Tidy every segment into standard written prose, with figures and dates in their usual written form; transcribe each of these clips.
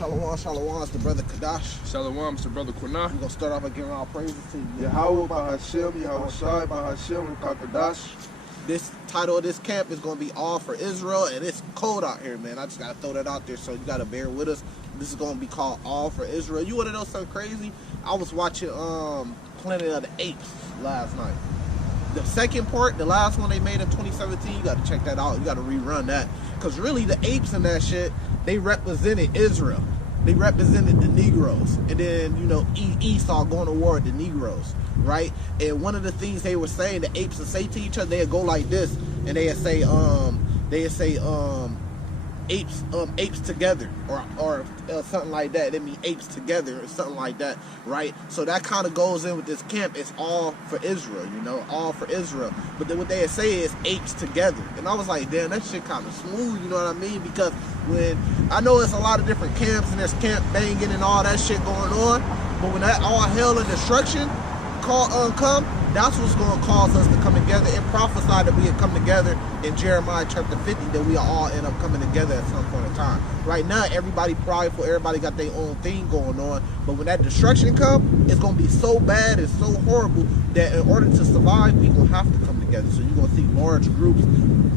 Shalom, shalom, it's the brother Kadash. Shalom, it's the brother Quanah. We're going to start off by giving our praises to Yahweh Bahashem, Yahweh Shai Bahashem, Kakadash. This title of this camp is going to be All for Israel, and it's cold out here, man. I just got to throw that out there, so you got to bear with us. This is going to be called All for Israel. You want to know something crazy? I was watching Planet of the Apes last night. The second part, the last one they made in 2017, you got to check that out. You got to rerun that. Because really, the apes and that shit, they represented Israel. They represented the Negroes. And then, you know, Esau going to war with the Negroes, right? And one of the things they were saying, the apes would say to each other, they'd go like this, and they'd say, apes together, or something like that. They mean apes together, or something like that, right? So that kind of goes in with this camp. It's all for Israel, you know, all for Israel. But then what they say is apes together, and I was like, damn, that shit kind of smooth, you know what I mean? Because when I know it's a lot of different camps, and there's camp banging and all that shit going on, but when that all hell and destruction come, that's what's going to cause us to come together. And prophesied that we had come together in Jeremiah chapter 50, that we all end up coming together at some point in time. Right now, everybody prideful, everybody got their own thing going on, but when that destruction comes, it's going to be so bad and so horrible that in order to survive, we going to have to come together. So you're going to see large groups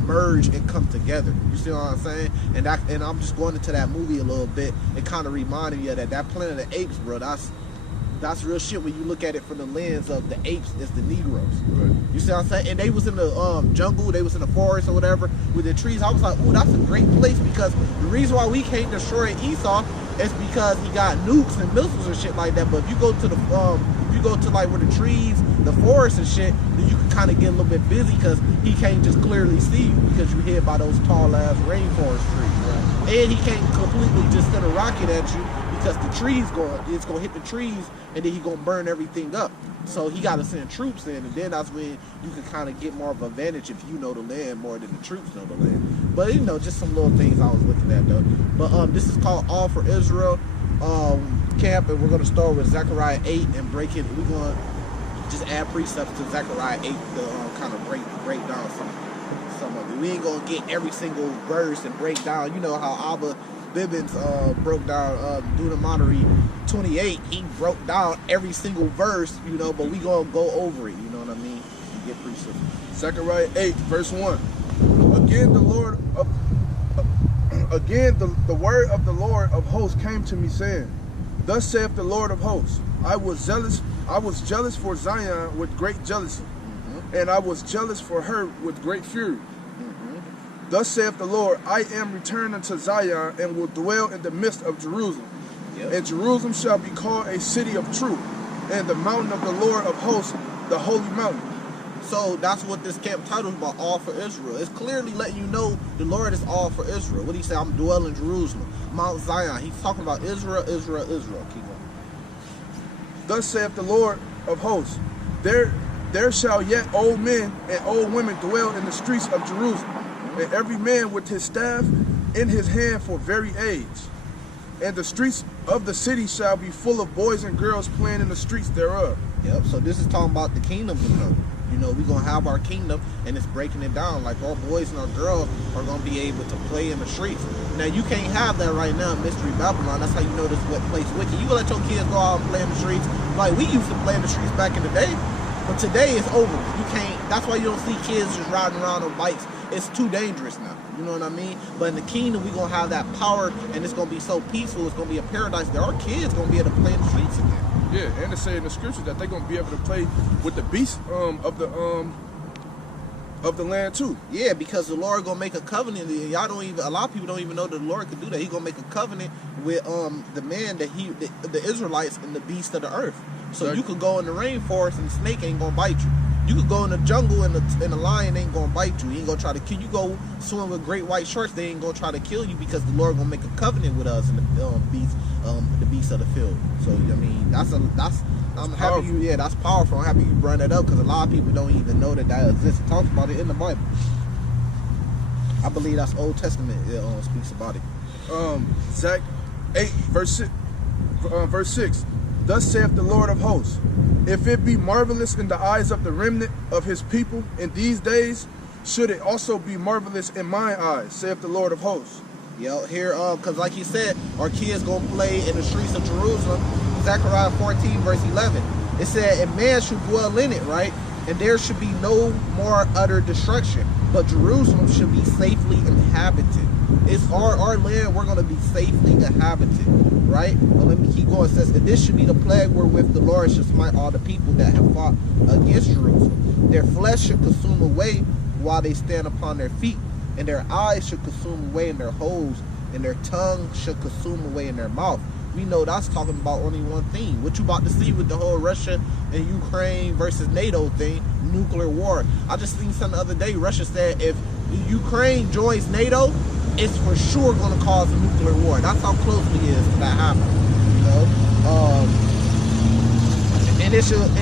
merge and come together. You see what I'm saying? And I'm just going into that movie a little bit. It kind of reminded me of that Planet of the Apes, bro. That's real shit when you look at it from the lens of the apes is the Negroes. Right. You see what I'm saying? And they was in the jungle, they was in the forest or whatever with the trees. I was like, ooh, that's a great place, because the reason why we can't destroy Esau is because he got nukes and missiles and shit like that. But if you go to the like where the trees, the forest and shit, then you can kind of get a little bit busy, because he can't just clearly see you because you're hit by those tall ass rainforest trees. Right. And he can't completely just send a rocket at you, because the trees it's gonna hit the trees, and then he gonna burn everything up. So he gotta send troops in, and then that's when you can kind of get more of an advantage if you know the land more than the troops know the land. But you know, just some little things I was looking at though. But this is called All for Israel camp, and we're gonna start with Zechariah 8 and break it. We're gonna just add precepts to Zechariah 8 to kind of break down some of it. We ain't gonna get every single verse and break down. You know how Abba Bibbins broke down Deuteronomy 28. He broke down every single verse, you know, but we gonna go over it, you know what I mean? You get precepts. Zechariah 8, verse 1. Again, the word of the Lord of hosts came to me, saying, Thus saith the Lord of hosts, I was jealous for Zion with great jealousy, and I was jealous for her with great fury. Thus saith the Lord, I am returned unto Zion, and will dwell in the midst of Jerusalem. Yep. And Jerusalem shall be called a city of truth, and the mountain of the Lord of hosts, the holy mountain. So that's what this camp title is about, All for Israel. It's clearly letting you know the Lord is all for Israel. What did he say? I'm dwelling in Jerusalem, Mount Zion. He's talking about Israel, Israel, Israel. Keep going. Thus saith the Lord of hosts, there shall yet old men and old women dwell in the streets of Jerusalem, and every man with his staff in his hand for very age. And the streets of the city shall be full of boys and girls playing in the streets thereof. Yep, so this is talking about the kingdom to come. You know, we're going to have our kingdom, and it's breaking it down. Like, our boys and our girls are going to be able to play in the streets. Now, you can't have that right now in Mystery Babylon. That's how you know this place wicked. You going to let your kids go out and play in the streets like we used to play in the streets back in the day. But today it's over. You can't. That's why you don't see kids just riding around on bikes. It's too dangerous now. You know what I mean? But in the kingdom, we're going to have that power, and it's going to be so peaceful. It's going to be a paradise that our kids going to be able to play in the streets again. Yeah, and it say in the scriptures that they're going to be able to play with the beasts of the land too. Yeah, because the Lord going to make a covenant. Y'all don't even, a lot of people don't even know that the Lord could do that. He going to make a covenant with the man that the Israelites and the beasts of the earth. So you could go in the rainforest and the snake ain't going to bite you. You could go in the jungle and the lion ain't going to bite you. He ain't going to try to kill you. Go swim with great white sharks, they ain't going to try to kill you, because the Lord going to make a covenant with us and the beasts of the field. So, I mean, I'm happy you, yeah, that's powerful. I'm happy you brought that up, because a lot of people don't even know that exists. It talks about it in the Bible. I believe that's Old Testament. It speaks about it. Zech 8, verse 6. Thus saith the Lord of hosts, if it be marvelous in the eyes of the remnant of his people in these days, should it also be marvelous in mine eyes, saith the Lord of hosts. Yo, here, because like you said, our kids gonna play in the streets of Jerusalem. Zechariah 14, verse 11. It said, and man should dwell in it, right? And there should be no more utter destruction, but Jerusalem should be safely inhabited. It's our land, we're gonna be safely inhabited, right? But let me keep going. It says, and this should be the plague wherewith the Lord should smite all the people that have fought against Jerusalem. Their flesh should consume away while they stand upon their feet, and their eyes should consume away in their holes, and their tongue should consume away in their mouth. We know that's talking about only one thing. What you about to see with the whole Russia and Ukraine versus NATO thing, nuclear war. I just seen something the other day. Russia said if Ukraine joins NATO, it's for sure going to cause a nuclear war. That's how close we is to that happening. You know, and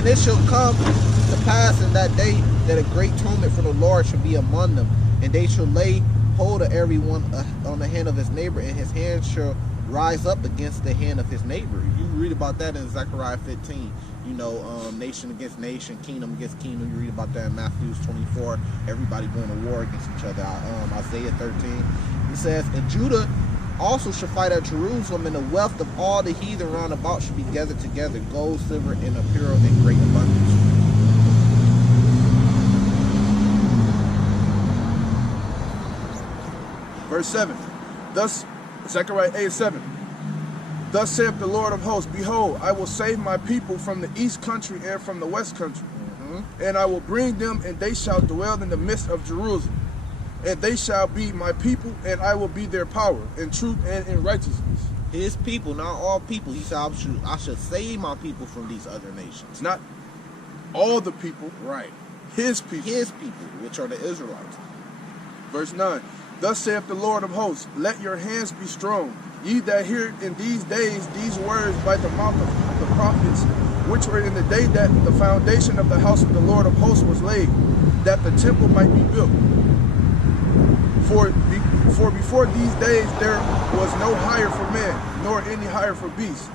it shall come to pass in that day that a great atonement for the Lord shall be among them, and they shall lay hold of everyone on the hand of his neighbor, and his hand shall rise up against the hand of his neighbor. You read about that in Zechariah 15. You know, nation against nation, kingdom against kingdom. You read about that in Matthew 24. Everybody going to war against each other. Isaiah 13. He says, and Judah also shall fight at Jerusalem, and the wealth of all the heathen round about shall be gathered together, gold, silver, and apparel in great abundance. Verse 7. Thus, Zechariah 8:7. Thus saith the Lord of hosts, behold, I will save my people from the east country and from the west country. And I will bring them, and they shall dwell in the midst of Jerusalem. And they shall be my people, and I will be their power, in truth and in righteousness. His people, not all people. He said, I should save my people from these other nations. Not all the people. Right. His people. His people, which are the Israelites. Verse 9. Thus saith the Lord of hosts, let your hands be strong, ye that hear in these days these words by the mouth of the prophets, which were in the day that the foundation of the house of the Lord of hosts was laid, that the temple might be built. For before these days there was no hire for man, nor any hire for beast.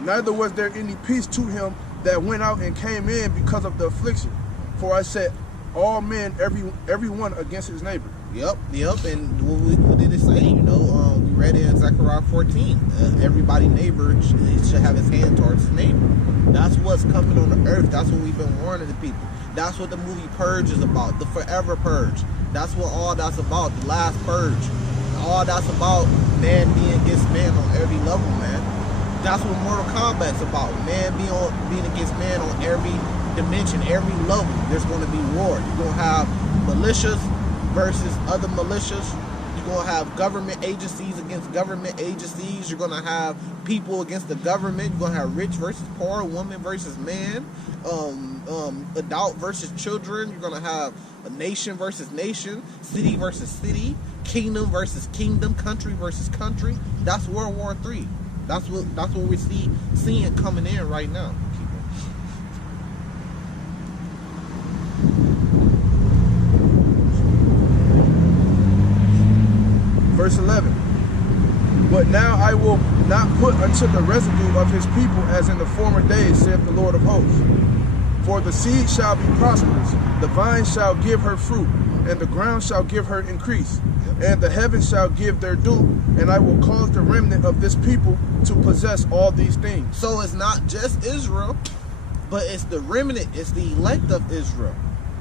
Neither was there any peace to him that went out and came in because of the affliction. For I set all men, every one against his neighbor. Yep. And what did it say? You know, we read it in Zechariah 14. Everybody neighbor should have his hand towards his neighbor. That's what's coming on the earth. That's what we've been warning the people. That's what the movie Purge is about, the forever purge. That's what all that's about, the last purge. All that's about, man being against man on every level, man. That's what Mortal Kombat's about. Man being against man on every dimension, every level. There's going to be war. You're going to have militias versus other militias. You're going to have government agencies against government agencies. You're going to have people against the government. You're going to have rich versus poor, woman versus man, adult versus children. You're going to have a nation versus nation, city versus city, kingdom versus kingdom, country versus country. That's World War III. That's what we're seeing coming in right now. Verse 11. But now I will not put unto the residue of his people as in the former days, saith the Lord of hosts. For the seed shall be prosperous, the vine shall give her fruit, and the ground shall give her increase, and the heavens shall give their due, and I will cause the remnant of this people to possess all these things. So it's not just Israel, but it's the remnant, it's the elect of Israel.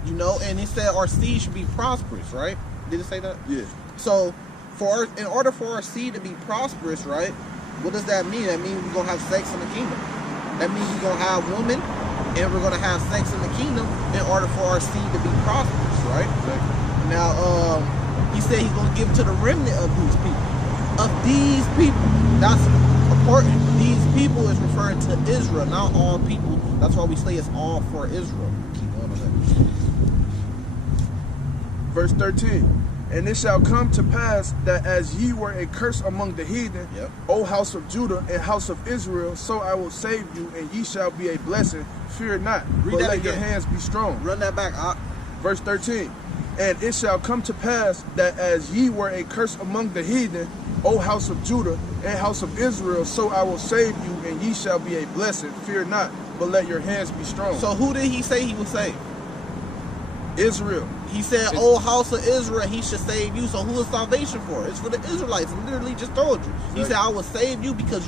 You know, and it said our seed should be prosperous, right? Did it say that? Yeah. So in order for our seed to be prosperous, right? What does that mean? That means we're gonna have sex in the kingdom. That means we're gonna have women, and we're gonna have sex in the kingdom in order for our seed to be prosperous, right? Now, he said he's gonna give it to the remnant of these people. Of these people, that's important. These people is referring to Israel, not all people. That's why we say it's all for Israel. Keep on that. Verse 13. And it shall come to pass that as ye were a curse among the heathen, O house of Judah and house of Israel, so I will save you, and ye shall be a blessing. Fear not, but let your hands be strong. Run that back. Verse 13. And it shall come to pass that as ye were a curse among the heathen, O house of Judah and house of Israel, so I will save you, and ye shall be a blessing. Fear not, but let your hands be strong. So who did he say he would save? Israel. He said, "Oh, house of Israel, he should save you." So who is salvation for? It's for the Israelites. I literally just told you. He said, "I will save you because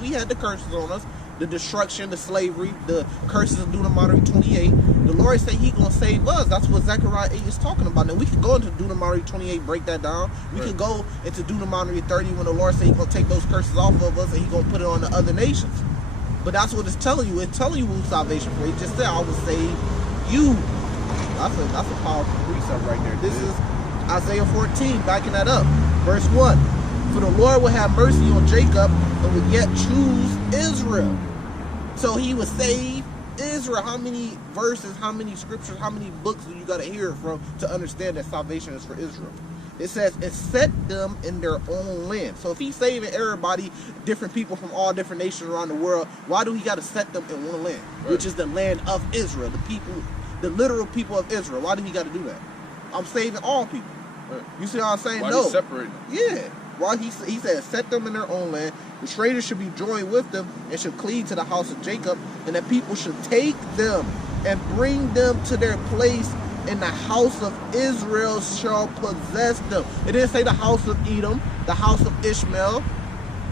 we had the curses on us, the destruction, the slavery, the curses of Deuteronomy 28. The Lord said he gonna save us." That's what Zechariah 8 is talking about. Now we can go into Deuteronomy 28, break that down. We can go into Deuteronomy 30 when the Lord said he gonna take those curses off of us and he gonna put it on the other nations. But that's what it's telling you. It's telling you who's salvation for. He just said, "I will save you." That's a powerful precept right there. This is Isaiah 14, backing that up. Verse 1. "For the Lord will have mercy on Jacob and will yet choose Israel." So he will save Israel. How many verses, how many scriptures, how many books do you got to hear from to understand that salvation is for Israel? It says, "It set them in their own land." So if he's saving everybody, different people from all different nations around the world, why do he got to set them in one land? Which is the land of Israel, the people, the literal people of Israel. Why do he got to do that? I'm saving all people. You see what I'm saying? Why no. he separate them? Yeah. Why he said, "Set them in their own land. The strangers should be joined with them and should cleave to the house of Jacob, and that people should take them and bring them to their place, and the house of Israel shall possess them." It didn't say the house of Edom, the house of Ishmael.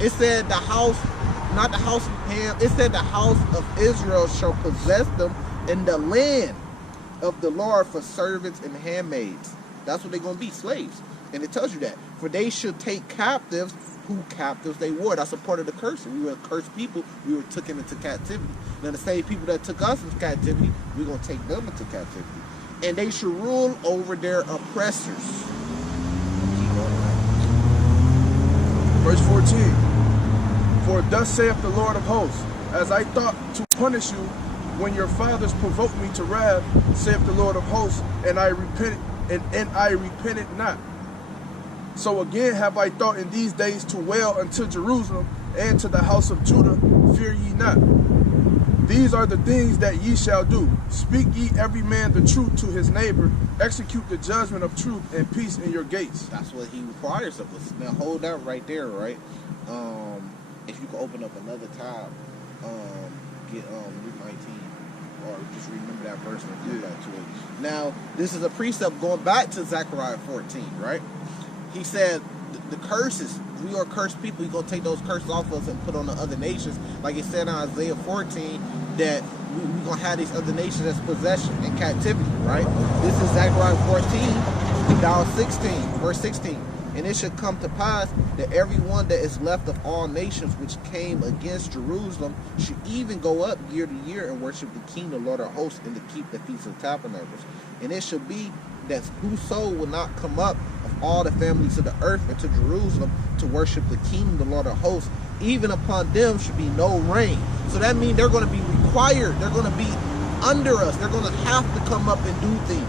It said the house, not the house of Ham. It said the house of Israel shall possess them in the land of the Lord for servants and handmaids. That's what they're going to be, slaves. And it tells you that. "For they should take captives who captives they were." That's a part of the curse. We were a cursed people. We were taken into captivity. Now the same people that took us into captivity, we're going to take them into captivity. "And they should rule over their oppressors." Verse 14. "For thus saith the Lord of hosts, as I thought to punish you when your fathers provoked me to wrath, saith the Lord of hosts, and I repented not. So again have I thought in these days to wail unto Jerusalem and to the house of Judah, fear ye not. These are the things that ye shall do. Speak ye every man the truth to his neighbor. Execute the judgment of truth and peace in your gates." That's what he requires of us. Now hold that right there, right? If you can open up another tab, get Luke 19, or just remember that verse and go back to it. Now this is a precept going back to Zechariah 14, right? He said the curses, we are cursed people. He's going to take those curses off us and put on the other nations. Like it said in Isaiah 14, that we're going to have these other nations as possession in captivity, right? This is Zechariah 14, down 16, verse 16. "And it should come to pass that everyone that is left of all nations which came against Jerusalem should even go up year to year and worship the King, the Lord of hosts, and to keep the Feast of Tabernacles. And it should be that whoso will not come up of all the families of the earth into Jerusalem to worship the King, the Lord of hosts, even upon them should be no rain." So that means they're going to be required. They're going to be under us. They're going to have to come up and do things.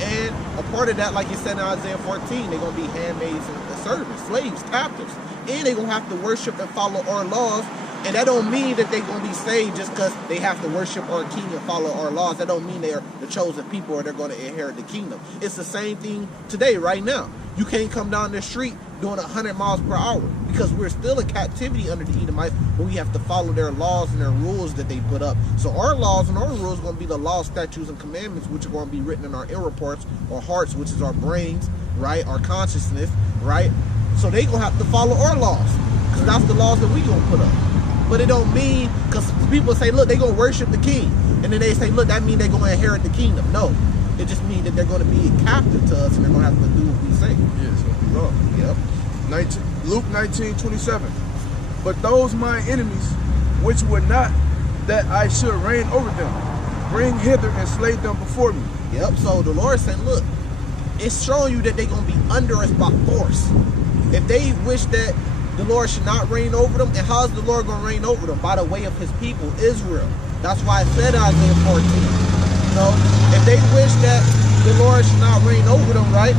And a part of that, like you said in Isaiah 14, they're going to be handmaids and servants, slaves, captives. And they're going to have to worship and follow our laws. And that don't mean that they're going to be saved just because they have to worship our king and follow our laws. That don't mean they're the chosen people or they're going to inherit the kingdom. It's the same thing today, right now. You can't come down the street doing 100 miles per hour because we're still in captivity under the Edomites, but we have to follow their laws and their rules that they put up. So our laws and our rules are going to be the laws, statutes, and commandments, which are going to be written in our ear reports, our hearts, which is our brains, right? Our consciousness, right? So they going to have to follow our laws because that's the laws that we going to put up. But it don't mean, because people say, look, they going to worship the king. And then they say, look, that means they're going to inherit the kingdom. No. It just means that they're going to be captive to us and they're going to have to do what we say. Yes, wrong. Yep. Luke 19:27. "But those my enemies, which would not that I should reign over them, bring hither and slay them before me." Yep. So the Lord said, look, it's showing you that they're going to be under us by force. If they wish that the Lord should not reign over them, and how is the Lord going to reign over them? By the way of his people, Israel. That's why it said in Isaiah 14. So if they wish that the Lord should not reign over them, right?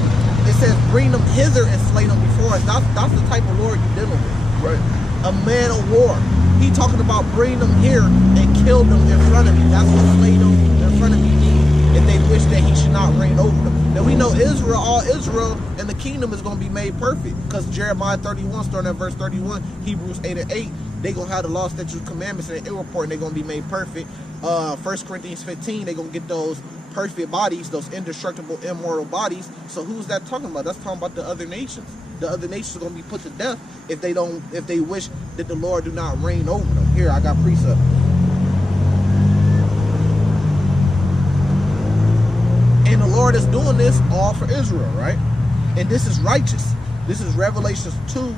It says bring them hither and slay them before us. That's the type of Lord you're dealing with. Right. A man of war. He talking about bring them here and kill them in front of me. That's what slay them in front of me means. If they wish that he should not reign over them. Now we know Israel, all Israel, and the kingdom is going to be made perfect. Because Jeremiah 31, starting at verse 31, Hebrews 8 and 8, they're going to have the law, statutes, commandments, and the report, and they're going to be made perfect. 1 Corinthians 15, they're going to get those perfect bodies, those indestructible, immortal bodies. So who's that talking about? That's talking about the other nations. The other nations are going to be put to death if they wish that the Lord do not reign over them. Here, I got precept. And the Lord is doing this all for Israel, right? And this is righteous. This is Revelation 2,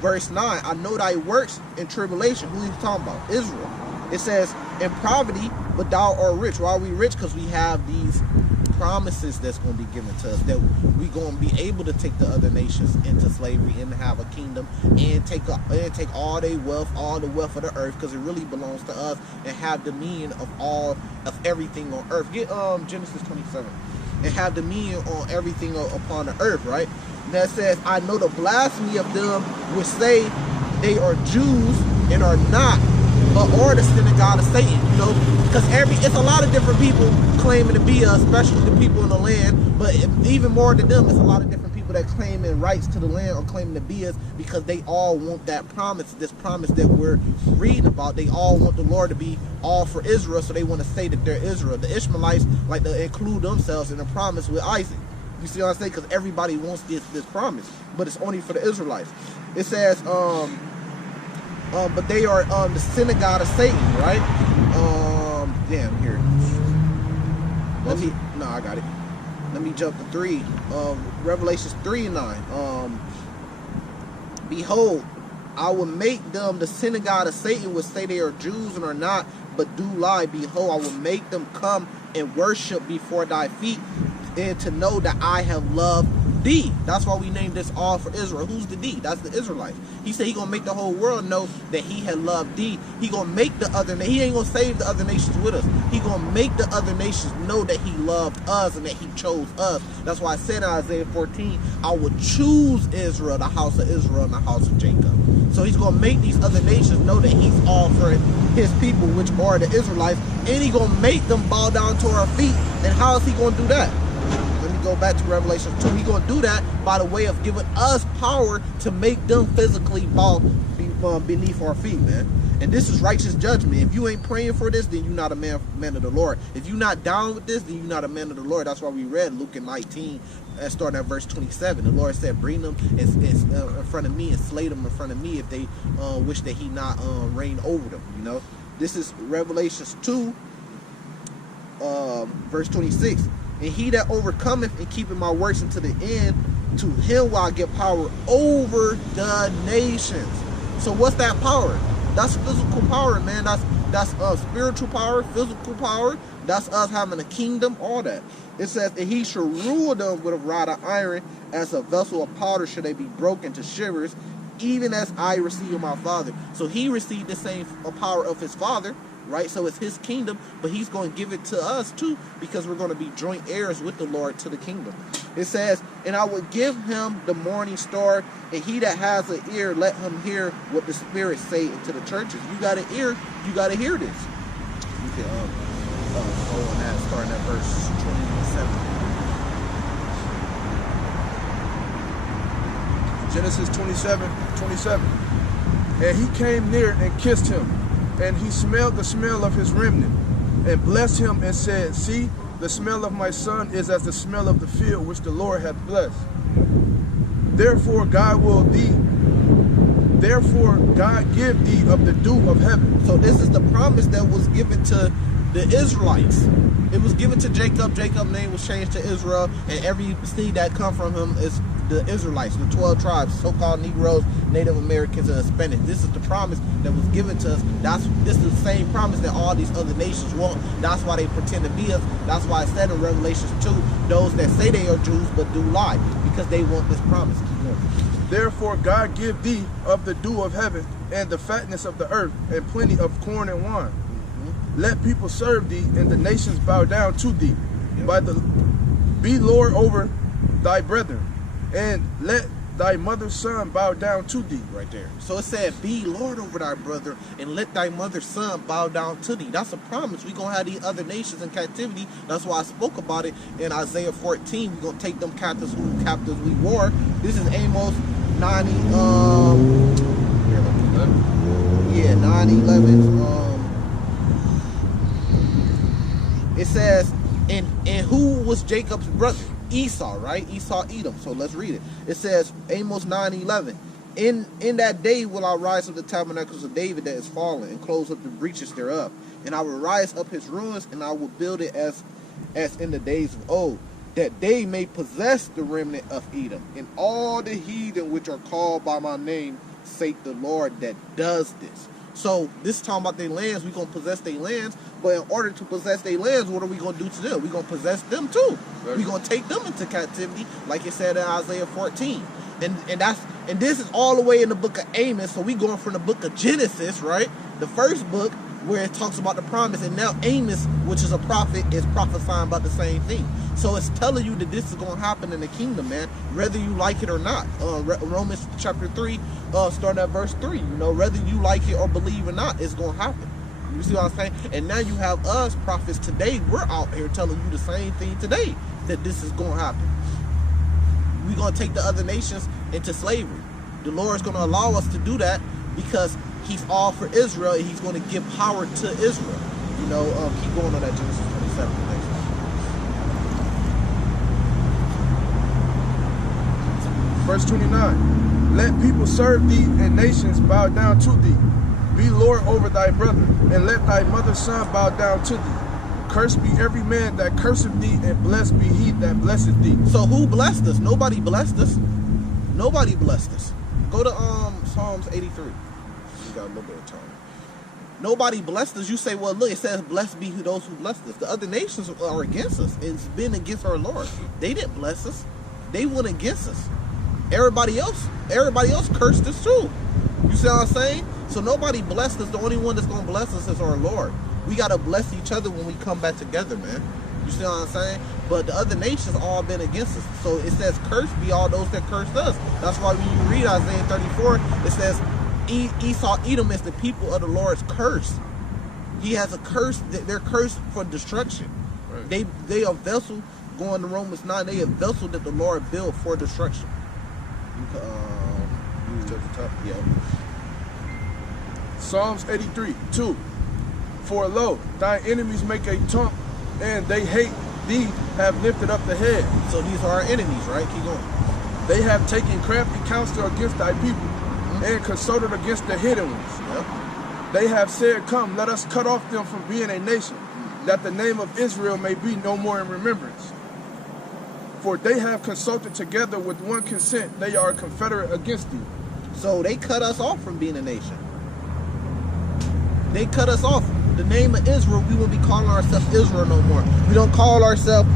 verse 9. I know thy works in tribulation. Who are you talking about? Israel. It says, in poverty, but thou art rich. Why are we rich? Because we have these promises that's going to be given to us, that we're going to be able to take the other nations into slavery and have a kingdom and take all their wealth, all the wealth of the earth, because it really belongs to us, and have dominion of everything on earth. Get Genesis 27. And have dominion on everything upon the earth, right? That says, I know the blasphemy of them which say they are Jews and are not, but are the synagogue of Satan, you know? Because it's a lot of different people claiming to be us, especially the people in the land, but even more than them, it's a lot of different people that claiming rights to the land or claiming to be us, because they all want that promise, this promise that we're reading about. They all want the Lord to be all for Israel, so they want to say that they're Israel. The Ishmaelites like to include themselves in the promise with Isaac. You see what I'm saying? Because everybody wants this promise, but it's only for the Israelites. It says, but they are the synagogue of Satan, right? Damn, here. I got it. Let me jump to 3. Revelations 3:9. Behold, I will make them the synagogue of Satan, which say they are Jews and are not, but do lie. Behold, I will make them come and worship before thy feet, and to know that I have loved thee. That's why we named this all for Israel. Who's the thee? That's the Israelites. He said he gonna make the whole world know that he had loved thee. He gonna make he ain't gonna save the other nations with us. He gonna make the other nations know that he loved us and that he chose us. That's why I said in Isaiah 14, I will choose Israel, the house of Israel and the house of Jacob. So he's gonna make these other nations know that he's all for his people, which are the Israelites, and he gonna make them bow down to our feet. And how is he gonna do that? Go back to Revelation 2. He's going to do that by the way of giving us power to make them physically bow beneath our feet, man. And this is righteous judgment. If you ain't praying for this, then you're not a man of the Lord. If you're not down with this, then you're not a man of the Lord. That's why we read Luke 19, starting at verse 27. The Lord said, bring them in front of me and slay them in front of me if they wish that he not reign over them, you know. This is Revelations 2, verse 26. And he that overcometh and keepeth my works unto the end, to him will I give power over the nations. So what's that power? That's physical power, man. That's spiritual power, physical power. That's us having a kingdom, all that. It says, and he shall rule them with a rod of iron, as a vessel of powder shall they be broken to shivers, even as I received of my Father. So he received the same power of his Father, right? So it's his kingdom, but he's going to give it to us too, because we're going to be joint heirs with the Lord to the kingdom. It says, and I will give him the morning star, and he that has an ear, let him hear what the Spirit say into the churches. You got an ear, you got to hear this. You can go on that, starting at verse 27. Genesis 27:27. And he came near and kissed him, and he smelled the smell of his remnant, and blessed him, and said, see, the smell of my son is as the smell of the field which the Lord hath blessed. Therefore God give thee of the dew of heaven. So this is the promise that was given to the Israelites. It was given to Jacob. Jacob's name was changed to Israel, and every seed that come from him is the Israelites, the 12 tribes, so-called Negroes, Native Americans, and Hispanics. This is the promise that was given to us. This is the same promise that all these other nations want. That's why they pretend to be us. That's why it said in Revelation 2, those that say they are Jews but do lie, because they want this promise. Therefore God give thee of the dew of heaven, and the fatness of the earth, and plenty of corn and wine. Let people serve thee, and the nations bow down to thee. Be Lord over thy brethren, and let thy mother's son bow down to thee. Right there. So it said, be Lord over thy brother, and let thy mother's son bow down to thee. That's a promise. We're going to have these other nations in captivity. That's why I spoke about it in Isaiah 14. We're going to take them captives who captives we were. This is Amos 9:11. It says, and was Jacob's brother? Esau, right? Esau, Edom. So let's read it. It says, Amos 9:11. In that day will I rise up the tabernacles of David that is fallen, and close up the breaches thereof. And I will rise up his ruins, and I will build it as in the days of old, that they may possess the remnant of Edom, and all the heathen which are called by my name, saith the Lord that does this. So this is talking about their lands. We're going to possess their lands, but in order to possess their lands, what are we going to do to them? We're going to possess them too. We're going to take them into captivity, like it said in Isaiah 14. And this is all the way in the book of Amos. So we going from the book of Genesis, right? The first book where it talks about the promise, and now Amos, which is a prophet, is prophesying about the same thing. So it's telling you that this is going to happen in the kingdom, man, whether you like it or not. Romans chapter 3, starting at verse 3, you know, whether you like it or believe or not, it's going to happen. You see what I'm saying? And now you have us, prophets, today. We're out here telling you the same thing today, that this is going to happen. We're going to take the other nations into slavery. The Lord is going to allow us to do that because he's all for Israel, and he's going to give power to Israel. You know, keep going on that Genesis 27. Thanks. Verse 29. Let people serve thee, and nations bow down to thee. Be Lord over thy brother, and let thy mother's son bow down to thee. Cursed be every man that curseth thee, and blessed be he that blesseth thee. So who blessed us? Nobody blessed us. Nobody blessed us. Go to Psalms 83. We got a little bit of time. Nobody blessed us. You say, well, look, it says, blessed be those who blessed us. The other nations are against us. It's been against our Lord. They didn't bless us. They went against us. Everybody else cursed us too. You see what I'm saying? So nobody blessed us. The only one that's going to bless us is our Lord. We got to bless each other when we come back together, man. You see what I'm saying? But the other nations all been against us. So it says, cursed be all those that cursed us. That's why when you read Isaiah 34, it says, Esau, Edom is the people of the Lord's curse. He has a curse. They're cursed for destruction. Right. They are vessel, going to Romans 9, they are vessel that the Lord built for destruction. Yeah. Psalms 83, 2. For lo, thine enemies make a tump, and they hate thee, have lifted up the head. So these are our enemies, right? Keep going. They have taken crafty counsel against thy people, and consulted against the hidden ones. Yep. They have said, come, let us cut off them from being a nation, that the name of Israel may be no more in remembrance. For they have consulted together with one consent, they are confederate against thee. So they cut us off from being a nation. They cut us off. The name of Israel, we won't be calling ourselves Israel no more. We don't call ourselves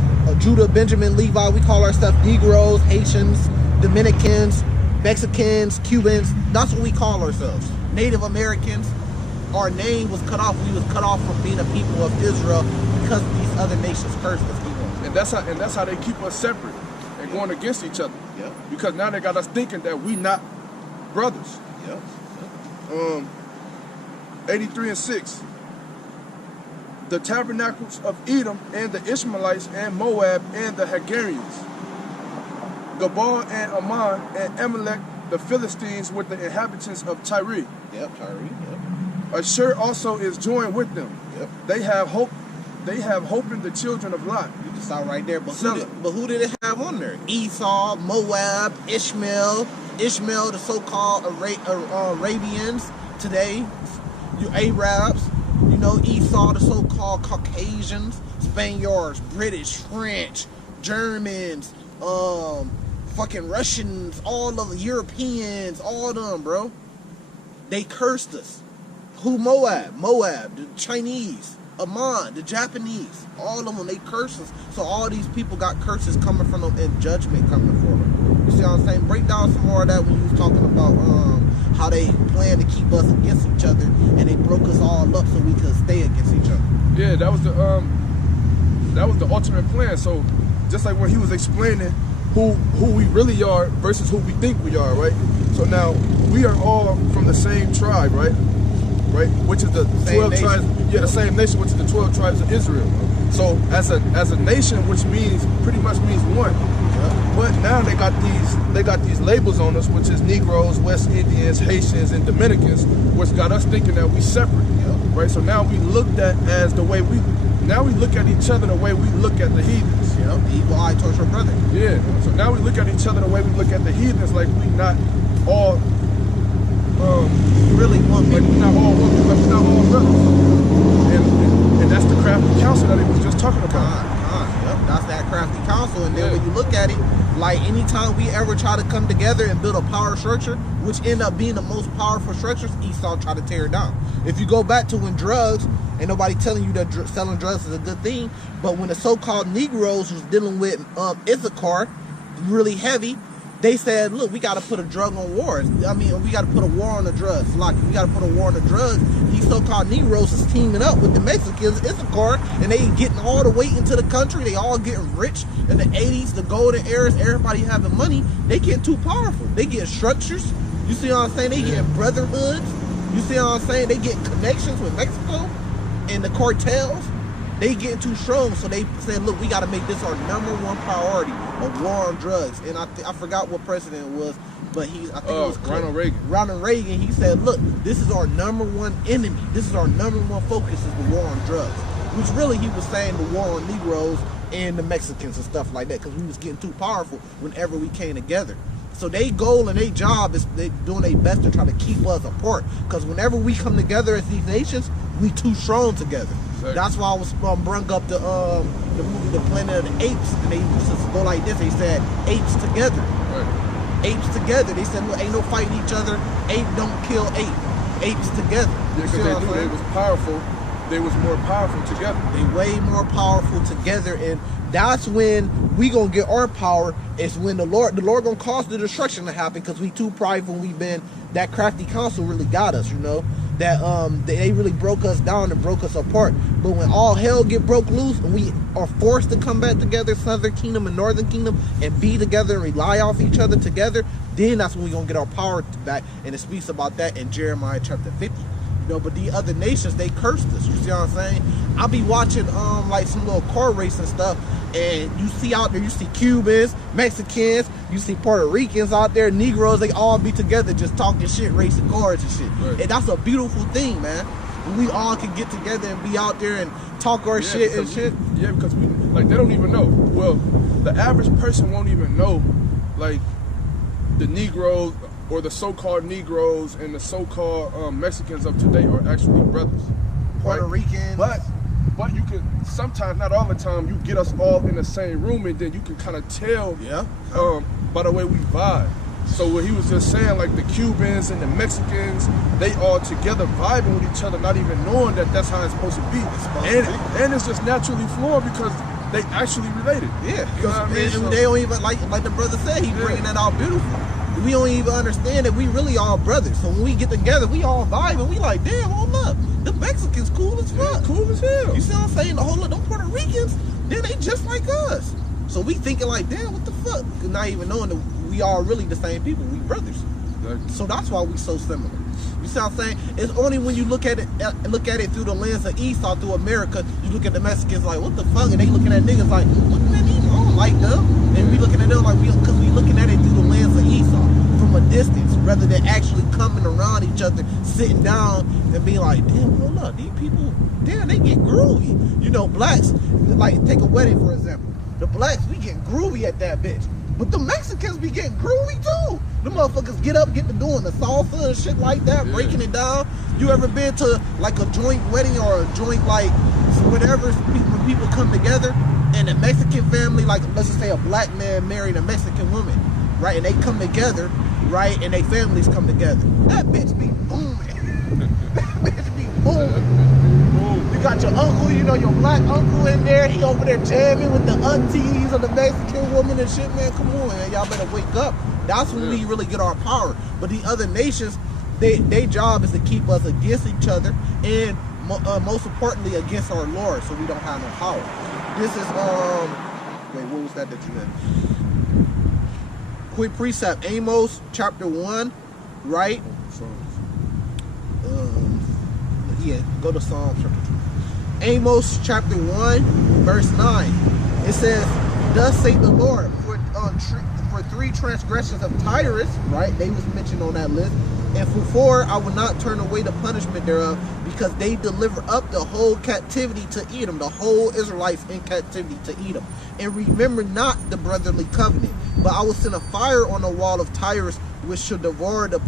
Judah, Benjamin, Levi. We call ourselves Negroes, Haitians, Dominicans, Mexicans, Cubans. That's what we call ourselves. Native Americans. Our name was cut off. We was cut off from being a people of Israel because these other nations cursed us. And that's how they keep us separate and going against each other. Yep. Because now they got us thinking that we not brothers. Yep. 83 and 6. The tabernacles of Edom and the Ishmaelites and Moab and the Hagarians, Gabal and Ammon and Amalek, the Philistines with the inhabitants of Tyre. Yep, Tyre. Yep. Ashur also is joined with them. Yep. They have hope in the children of Lot. You can start right there. But who did it have on there? Esau, Moab, Ishmael, the so-called Arabians today, you Arabs, you know, Esau, the so-called Caucasians, Spaniards, British, French, Germans, fucking Russians, all of the Europeans, all of them, bro. They cursed us. Who? Moab, the Chinese, Ammon, the Japanese, all of them, they cursed us. So all these people got curses coming from them and judgment coming for them. You see what I'm saying? Break down some more of that when you was talking about how they plan to keep us against each other, and they broke us all up so we could stay against each other. Yeah, that was the ultimate plan. So just like when he was explaining who we really are versus who we think we are, right? So now we are all from the same tribe, right? Right, which is the 12 tribes. Yeah, the same nation, which is the 12 tribes of Israel. So as a nation, which pretty much means one. Yeah. But now they got these labels on us, which is Negroes, West Indians, Haitians, and Dominicans, which got us thinking that we separate. Yeah. Right. So now we looked at as the way we look at each other the way we look at the heathens. Yeah, evil eye towards your brother. Yeah. So now we look at each other the way we look at the heathens, like we not all Really one like people. we're not all one, like we're not all brothers. And that's the crafty counsel that he was just talking about. Yep, that's that crafty counsel. And then Yeah. when you look at it, like anytime we ever try to come together and build a power structure, which end up being the most powerful structures, Esau try to tear it down. If you go back to when drugs, ain't nobody telling you that selling drugs is a good thing, but when the so-called Negroes was dealing with Issachar, really heavy, they said, look, we got to put a drug on wars. I mean, we got to put a war on the drugs. Like, we got to put a war on the drugs. These so-called Negroes is teaming up with the Mexicans, Issachar, and they getting all the weight into the country. They all getting rich in the 80s, the golden eras, everybody having money. They getting too powerful. They getting structures. You see what I'm saying? They getting brotherhoods. You see what I'm saying? They getting connections with Mexico and the cartels. They getting too strong, so they said, look, we got to make this our #1 priority, a war on drugs. And I forgot what president it was, but I think it was Ronald Reagan. Ronald Reagan, he said, look, this is our #1 enemy. This is our #1 focus is the war on drugs. Which really he was saying the war on Negroes and the Mexicans and stuff like that, because we was getting too powerful whenever we came together. So their goal and their job is they doing their best to try to keep us apart. Because whenever we come together as these nations, we too strong together. Exactly. That's why I was brung up the movie The Planet of the Apes, and they used to go like this. They said apes together, Right. apes together. They said, look, ain't no fighting each other. Ape don't kill ape. Apes together. Yeah, You because see they what I'm knew they saying? was powerful. They was more powerful together. They way more powerful together, and that's when we gonna get our power. Is when the Lord gonna cause the destruction to happen, because we too prideful. We've been that crafty counsel really got us, you know. That they really broke us down and broke us apart. But when all hell get broke loose and we are forced to come back together, Southern Kingdom and Northern Kingdom, and be together and rely off each other together, then that's when we gonna get our power back. And it speaks about that in Jeremiah chapter 50. You know, but the other nations, they cursed us. You see what I'm saying? I'll be watching like some little car race and stuff, and you see out there, you see Cubans, Mexicans, you see Puerto Ricans out there, Negroes, they all be together just talking shit, racing cars and shit. Right. And that's a beautiful thing, man. When we all can get together and be out there and talk our shit and because shit. Yeah, because we like they don't even know. Well, the average person won't even know, like the Negroes or the so-called Negroes and the so-called Mexicans of today are actually brothers. Puerto right? Ricans. But you can sometimes, not all the time, you get us all in the same room, and then you can kind of tell Yeah. by the way we vibe. So what he was just saying, like the Cubans and the Mexicans, they all together vibing with each other, not even knowing that that's how it's supposed to be. And it's just naturally flowing because they actually related. Yeah, You know because what I mean? and So- they don't even, like the brother said, he bringing that out beautiful. We don't even understand that we really all brothers. So when we get together, we all vibe and we like, damn, hold up, the Mexicans cool as Yeah, fuck. cool as hell. You see what I'm saying? The whole of them Puerto Ricans, then they just like us. So we thinking like, damn, what the fuck? Not even knowing that we all really the same people. We brothers. Exactly. So that's why we so similar. You see what I'm saying? It's only when you look at it through the lens of Esau, through America, you look at the Mexicans like, what the fuck? And they looking at niggas like, what man, I don't like them. And we looking at them like, because we looking at it through the lens of Esau from a distance, rather than actually coming around each other, sitting down and being like, damn, hold up, these people, damn, they get groovy. You know, blacks, like take a wedding for example. The blacks, we get groovy at that bitch. But the Mexicans be getting groovy too. The motherfuckers get up, get to doing the salsa and shit like that, Yeah. breaking it down. You ever been to like a joint wedding or a joint like whatever, when people come together and a Mexican family, like let's just say a black man married a Mexican woman, right? And they come together, right? And they families come together. That bitch be booming. That bitch be booming. You got your uncle, you know, your black uncle in there. He over there jamming with the aunties of the Mexican woman and shit, man. Come on, man. Y'all better wake up. That's when we really get our power. But the other nations, their job is to keep us against each other and most importantly against our Lord, so we don't have no power. This is, wait, what was that you had? Quick precept, Amos chapter 1, right? Yeah, go to Psalm chapter 2. Amos chapter 1, verse 9. It says, thus saith the Lord, for 3 transgressions of Tyrus, right? They was mentioned on that list. And for 4, I will not turn away the punishment thereof, because they deliver up the whole captivity to Edom, the whole Israelites in captivity to Edom. And remember not the brotherly covenant, but I will send a fire on the wall of Tyrus, which shall devour the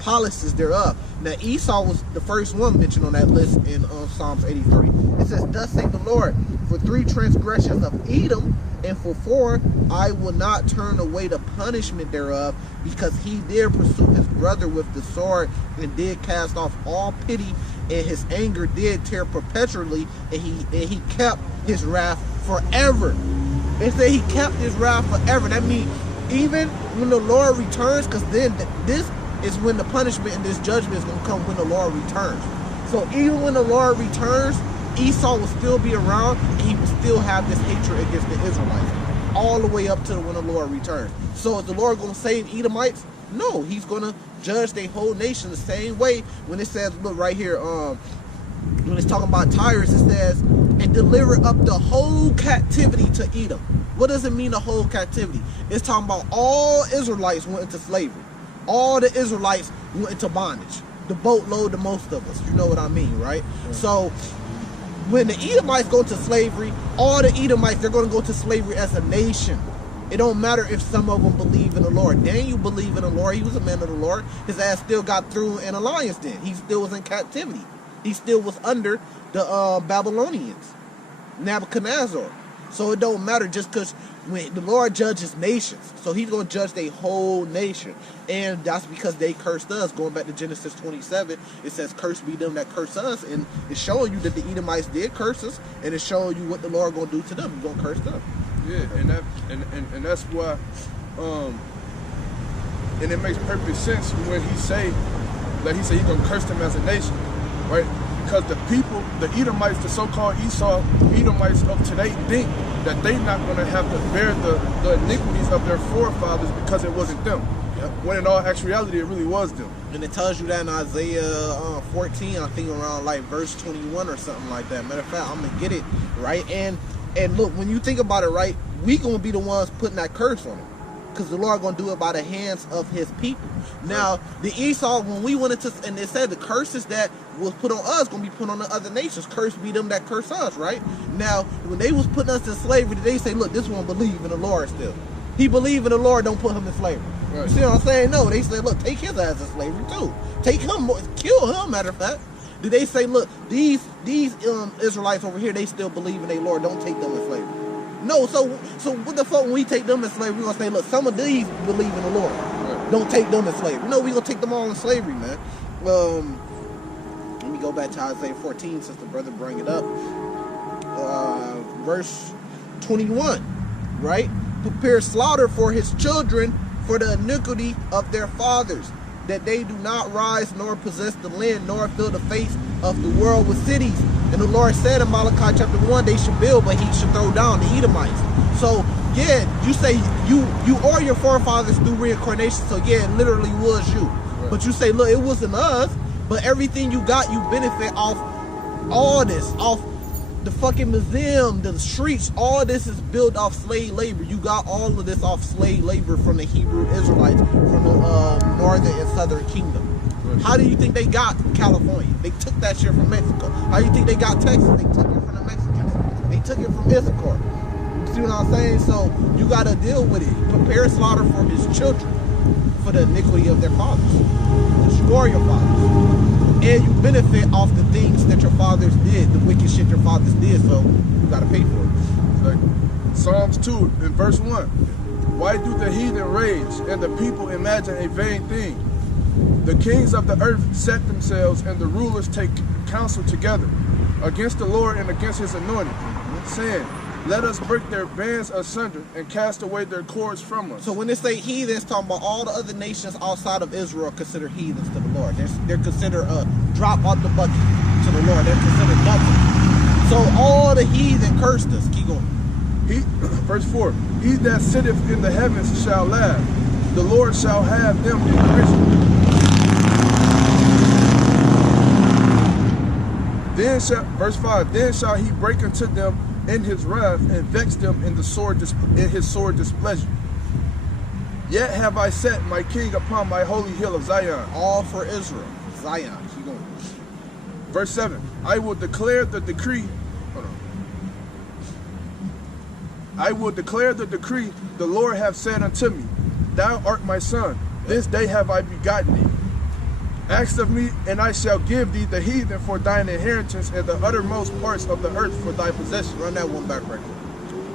palaces thereof. Now Esau was the first one mentioned on that list in Psalms 83. It says, thus saith the Lord, for 3 transgressions of Edom, and for 4, I will not turn away the punishment thereof, because he did pursue his brother with the sword, and did cast off all pity, and his anger did tear perpetually, and he kept his wrath forever. They say he kept his wrath forever. That means even when the Lord returns, because then this is when the punishment and this judgment is going to come, when the Lord returns. So even when the Lord returns, Esau will still be around, and he will still have this hatred against the Israelites all the way up to when the Lord returns. So is the Lord going to save Edomites? No, he's going to judge the whole nation the same way. When it says, look right here, when it's talking about Tyrus, it says, and deliver up the whole captivity to Edom. What does it mean, the whole captivity? It's talking about all Israelites went into slavery. All the Israelites went into bondage. The boatload, the most of us. You know what I mean, right? Yeah. So when the Edomites go to slavery, all the Edomites, they're going to go to slavery as a nation. It don't matter if some of them believe in the Lord. Daniel believed in the Lord. He was a man of the Lord. His ass still got through in a lion's den. He still was in captivity. He still was under the Babylonians, Nebuchadnezzar. So it don't matter, just because when the Lord judges nations, so he's going to judge the whole nation. And that's because they cursed us. Going back to Genesis 27, it says, cursed be them that curse us. And it's showing you that the Edomites did curse us, and it's showing you what the Lord going to do to them. He's going to curse them. Yeah, and that's why, and it makes perfect sense when he say he's going to curse them as a nation, right? Because the people, the Edomites, the so-called Edomites of today, think that they're not going to have to bear the iniquities of their forefathers because it wasn't them. Yep. When in all actuality, it really was them. And it tells you that in Isaiah 14, I think around like verse 21 or something like that. Matter of fact, I'm going to get it, right? And look, when you think about it, right, we going to be the ones putting that curse on them, because the Lord going to do it by the hands of his people. Now, the Esau, when we went into, and it said the curses that was put on us going to be put on the other nations. Cursed be them that curse us, right? Now, when they was putting us in slavery, they say, look, this one believe in the Lord still. He believe in the Lord, don't put him in slavery. Right. You see what I'm saying? No, they say, look, take his ass in slavery too. Take him, kill him, matter of fact. Did they say, look, these Israelites over here, they still believe in their Lord, don't take them in slavery? No, so what the fuck when we take them in slavery, we're going to say, look, some of these believe in the Lord. Right. Don't take them in slavery. No, we're going to take them all in slavery, man. Let me go back to Isaiah 14 since the brother bring it up. Verse 21, right? Prepare slaughter for his children for the iniquity of their fathers, that they do not rise nor possess the land nor fill the face of the world with cities. And the Lord said in Malachi chapter 1, they should build, but he should throw down, the Edomites. So yeah, you say you or your forefathers through reincarnation, so yeah, it literally was you. Right. But you say, look, it wasn't us, but everything you got, you benefit off all this, off the fucking museum, the streets, all this is built off slave labor. You got all of this off slave labor from the Hebrew Israelites, from the northern and southern kingdom. How do you think they got California? They took that shit from Mexico. How do you think they got Texas? They took it from the Mexicans. They took it from Issachar. You see what I'm saying? So you got to deal with it. Prepare slaughter for his children for the iniquity of their fathers. Destroy your fathers. And you benefit off the things that your fathers did, the wicked shit your fathers did, so you got to pay for it. Like Psalms 2 in verse 1. Why do the heathen rage and the people imagine a vain thing? The kings of the earth set themselves, and the rulers take counsel together against the Lord and against his anointed, saying, let us break their bands asunder and cast away their cords from us. So when they say heathens, talking about all the other nations outside of Israel consider heathens to the Lord. They're considered a drop out the bucket to the Lord. They're considered nothing. So all the heathen cursed us. Keep going. Verse 4, he that sitteth in the heavens shall laugh. The Lord shall have them in derision. Then verse 5, then shall he break unto them in his wrath and vex them in his sword displeasure. Yet have I set my king upon my holy hill of Zion. All for Israel. Zion. Keep going. Verse 7. I will declare the decree. Hold on. I will declare the decree the Lord hath said unto me. Thou art my son. This day have I begotten thee. Ask of me, and I shall give thee the heathen for thine inheritance, and the uttermost parts of the earth for thy possession. Run that one back right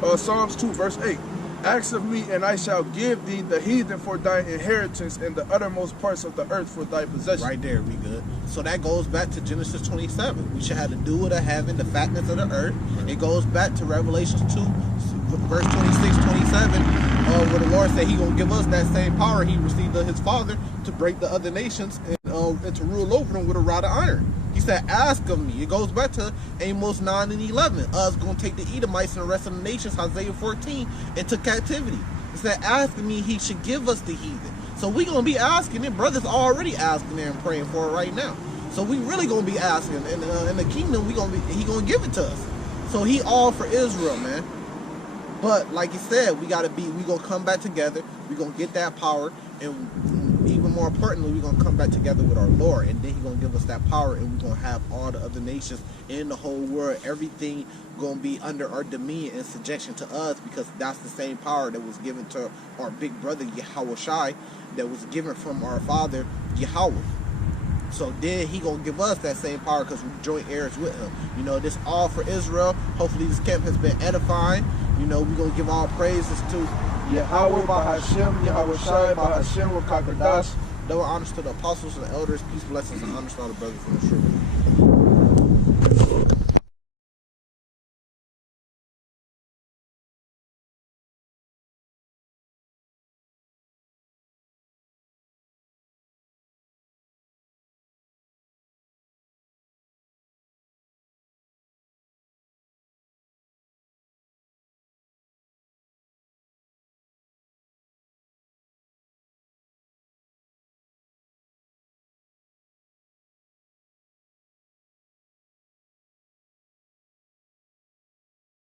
quick. Psalms 2, verse 8. Ask of me, and I shall give thee the heathen for thine inheritance, and the uttermost parts of the earth for thy possession. Right there, we good. So that goes back to Genesis 27. We should have the dew of the heaven, the fatness of the earth. It goes back to Revelations 2, verse 26, 27, where the Lord said he going to give us that same power he received of his Father to break the other nations and to rule over them with a rod of iron. He said, ask of me. It goes back to Amos 9 and 11. Us going to take the Edomites and the rest of the nations, Isaiah 14, into captivity. He said, ask of me, he should give us the heathen. So we going to be asking it. Brothers already asking it and praying for it right now. So we really going to be asking. And in the kingdom, he going to give it to us. So he all for Israel, man. But like you said, we going to come back together. We're going to get that power. And even more importantly, we're going to come back together with our Lord. And then he's going to give us that power. And we're going to have all the other nations in the whole world. Everything going to be under our dominion and subjection to us. Because that's the same power that was given to our big brother, Yahweh Shai. That was given from our father, Yahweh. So then he going to give us that same power because we're joint heirs with him. You know, this all for Israel. Hopefully this camp has been edifying. You know, we're going to give all praises to Yahweh Bahashem, Yahweh Shai, Bahashem, Wakakadash. Double honors to the apostles and the elders. Peace, blessings, and honors to all the brothers from the truth.